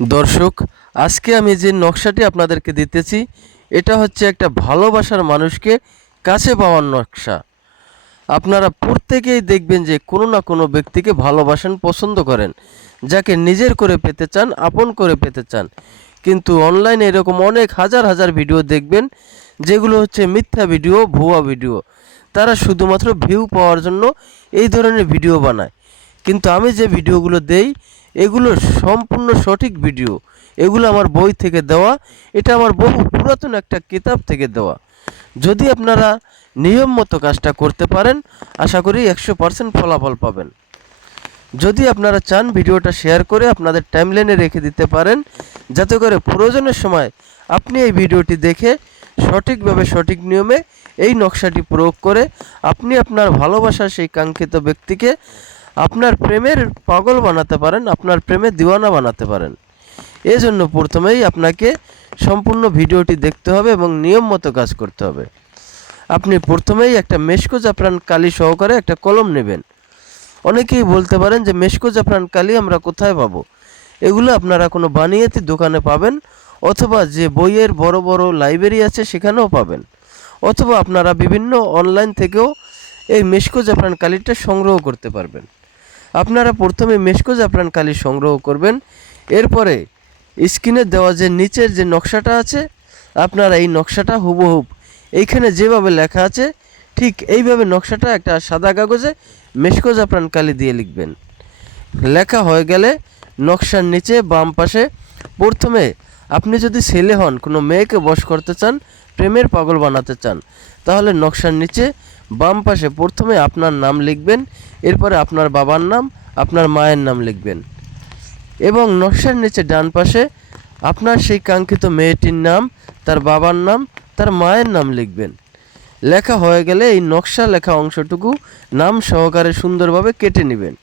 দর্শক, আজকে আমি যে নকশাটি আপনাদেরকে দিতেছি এটা হচ্ছে একটা ভালোবাসার মানুষকে কাছে পাওয়ার নকশা। আপনারা প্রত্যেকেই দেখবেন যে কোনো না কোনো ব্যক্তিকে ভালোবাসেন, পছন্দ করেন, যাকে নিজের করে পেতে চান, আপন করে পেতে চান। কিন্তু অনলাইনে এরকম অনেক হাজার হাজার ভিডিও দেখবেন যেগুলো হচ্ছে মিথ্যা ভিডিও, ভুয়া ভিডিও। তারা শুধুমাত্র ভিউ পাওয়ার জন্য এই ধরনের ভিডিও বানায়। কিন্তু আমি যে ভিডিওগুলো দেই এগুলো সম্পূর্ণ সঠিক ভিডিও। এগুলো আমার বই থেকে দেওয়া, এটা আমার বহু পুরাতন একটা কিতাব থেকে দেওয়া। যদি আপনারা নিয়ম মতো কাজটা করতে পারেন, আশা করি 100% ফলাফল পাবেন। যদি আপনারা চান ভিডিওটা শেয়ার করে আপনাদের টাইমলাইনে রেখে দিতে পারেন, যাতে করে প্রয়োজনের সময় আপনি এই ভিডিওটি দেখে সঠিকভাবে সঠিক নিয়মে এই নকশাটি প্রয়োগ করে আপনি আপনার ভালোবাসার সেই কাঙ্ক্ষিত ব্যক্তিকে আপনার প্রেমের পাগল বানাতে পারেন, আপনার প্রেমে দিওয়ানা বানাতে পারেন। এজন্য প্রথমেই আপনাকে সম্পূর্ণ ভিডিওটি দেখতে হবে এবং নিয়ম মতো কাজ করতে হবে। আপনি প্রথমেই একটা মেশকো জাফরান কালি সহকারে একটা কলম নেবেন। অনেকেই বলতে পারেন যে মেশকো জাফরান কালি আমরা কোথায় পাবো? এগুলো আপনারা কোনো বানিয়াতি দোকানে পাবেন, অথবা যে বইয়ের বড় বড় লাইব্রেরি আছে সেখানেও পাবেন, অথবা আপনারা বিভিন্ন অনলাইন থেকেও এই মেশকো জাফরান কালিটা সংগ্রহ করতে পারবেন। আপনারা প্রথমে মেশকো জাফরান কালি সংগ্রহ করবেন। এরপরে স্ক্রিনে দেওয়া যে নিচের যে নকশাটা আছে, আপনারা এই নকশাটা হুবহুব এইখানে যেভাবে লেখা আছে ঠিক এইভাবে নকশাটা একটা সাদা কাগজে মেশকো জাফরান কালি দিয়ে লিখবেন। লেখা হয়ে গেলে নকশার নিচে বাম পাশে প্রথমে আপনি যদি ছেলে হন, কোনো মেয়েকে বশ করতে চান, প্রেমের পাগল বানাতে চান, তাহলে নকশার নিচে বাম পাশে প্রথমে আপনার নাম লিখবেন, এরপরে আপনার বাবার নাম, আপনার মায়ের নাম লিখবেন, এবং নকশার নিচে ডান পাশে আপনার সেই কাঙ্ক্ষিত মেয়েটির নাম, তার বাবার নাম, তার মায়ের নাম লিখবেন। লেখা হয়ে গেলে এই নকশা লেখা অংশটুকু নাম সহকারে সুন্দরভাবে কেটে নেবেন।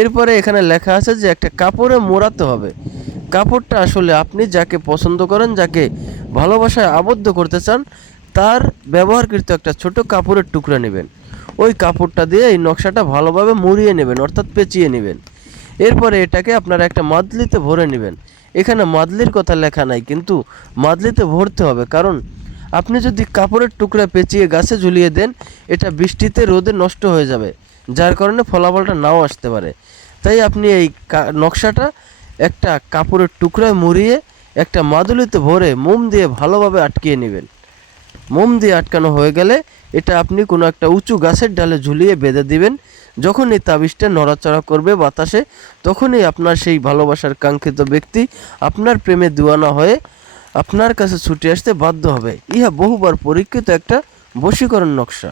এরপরে এখানে লেখা আছে যে একটা কাপড়ে মোড়াতে হবে। কাপড়টা আসলে আপনি যাকে পছন্দ করেন, যাকে ভালোবাসায় আবদ্ধ করতে চান, তার ব্যবহারকৃত একটা ছোট কাপড়ের টুকরা নেবেন। ওই কাপড়টা দিয়ে এই নকশাটা ভালোভাবে মুড়িয়ে নেবেন, অর্থাৎ পেঁচিয়ে নেবেন। এরপরে এটাকে আপনারা একটা মাদলিতে ভরে নেবেন। এখানে মাদলির কথা লেখা নাই, কিন্তু মাদলিতে ভরতে হবে, কারণ আপনি যদি কাপড়ের টুকরা পেঁচিয়ে গাছে ঝুলিয়ে দেন, এটা বৃষ্টিতে রোদে নষ্ট হয়ে যাবে, যার কারণে ফলাফলটা নাও আসতে পারে। তাই আপনি এই নকশাটা একটা কাপড়ের টুকরায় মুড়িয়ে একটা মাদুলিতে ভরে মোম দিয়ে ভালোভাবে আটকিয়ে নেবেন। মোম দিয়ে আটকানো হয়ে গেলে এটা আপনি কোনো একটা উঁচু গাছের ডালে ঝুলিয়ে বেঁধে দিবেন। যখন এই তাবিজটা নড়াচড়া করবে বাতাসে, তখনই আপনার সেই ভালোবাসার কাঙ্ক্ষিত ব্যক্তি আপনার প্রেমে দিওয়ানা হয়ে আপনার কাছে ছুটে আসতে বাধ্য হবে। ইহা বহুবার পরীক্ষিত একটা বশীকরণ নকশা।